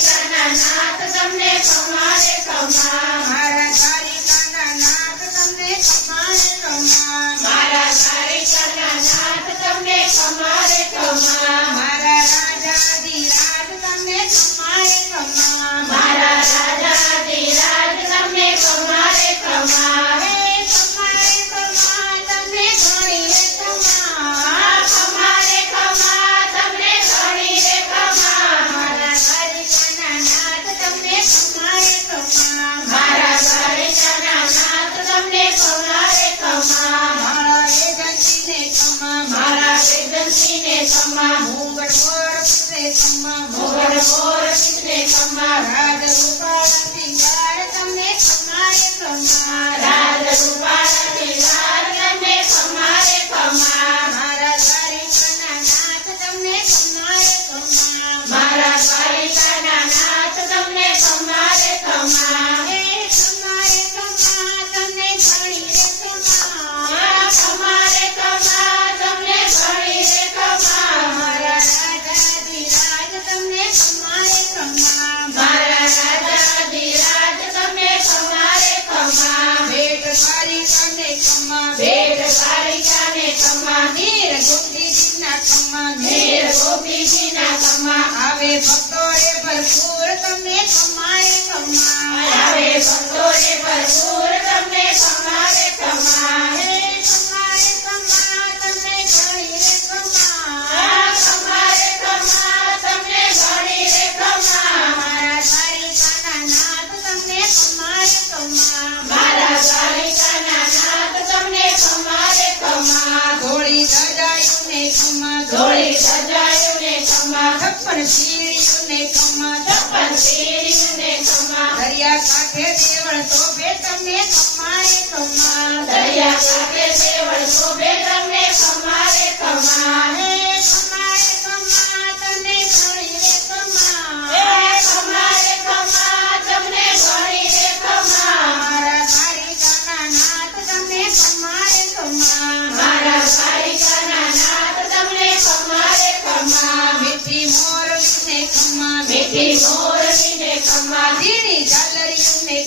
દ્વારિકાના નાથ તમને ખમા રે ખમા મારા દ્વારિકાના નાથ તમને ખમા રે ખમા મારા દ્વારિકાના નાથ તમને ખમા રે ખમા મારા રાજાધિરાજ તમને ખમા રે ખમા મારા રાજાધિરાજ તમને ખમા રે ખમા હે ખમા રે ખમા તમને ઘણી રે ખમા ખમા રે ખમા તમને ઘણી રે ખમા મારા દ્વારિકાના નાથ તમને ખમા રે ખમા મારા દ્વારિકાના નાથ તમને ખમા રે ખમા મારા એજન્સીને ખમા મારા વેદનસીને ખમા મુગટ મોર પિતરે ખમા મોગલ મોર પિતરે ખમા રાજ રૂપાળ સિંગાર તમને ખમા રે ખમા રાજ રૂપાળાથી રાજ તમને ખમા રે ખમા મારા દ્વારિકાના નાથ તમને ખમા રે ખમા મારા દ્વારિકાના નાથ તમને ખમા રે ખમા હે ખમા રે ખમા તમને ઘણી રે ખમા ખમા રે ખમા તમને ઘણી રે ખમા મારા રાજાધિરાજ તમને ખમા રે ખમા મારા રાજાધિરાજ તમને ખમા રે ખમા ભેટ દ્વારિકાને ખમા ભેટ દ્વારિકાને ખમા નીર ગોપીજીના ખમા નીર ગોપીજીના ખમા આવે ભક્તોએ ભરપૂર તમને ખમા રે ખમા આવે ભક્તોને ભરપૂર તમને ખમા રે ખમા હે ખમા રે ખમા તમને ઘણી રે ખમા ખમા રે ખમા તમને ઘણી રે ખમા મારા દ્વારિકાના નાથ તમને ખમા રે ખમા મારા દ્વારિકાના નાથ તમને ખમા રે ખમા ધોળી ધજાયુને ખમા ધોળી સજાયુને ખમા છપ્પન સીડીઓને ખમા છપ્પન સીડીને ખમા દરિયા કાંઠે દેવળ શોભે તમને ખમા રે ખમા દરિયા કાંઠે દેવળ શોભે તમને ખમા રે ખમા હે ખમા રે ખમા તમને ઘણી રે ખમા ખમા રે ખમા તમને ઘણી રે ખમા મારા દ્વારિકાના નાથ તમને ખમા રે ખમા મારા દ્વારિકાના નાથ તમને ખમા રે ખમા મીઠી મોરલીને ખમા મીઠી મોરલીને ખમા ઝીણી ઝાલરીઓને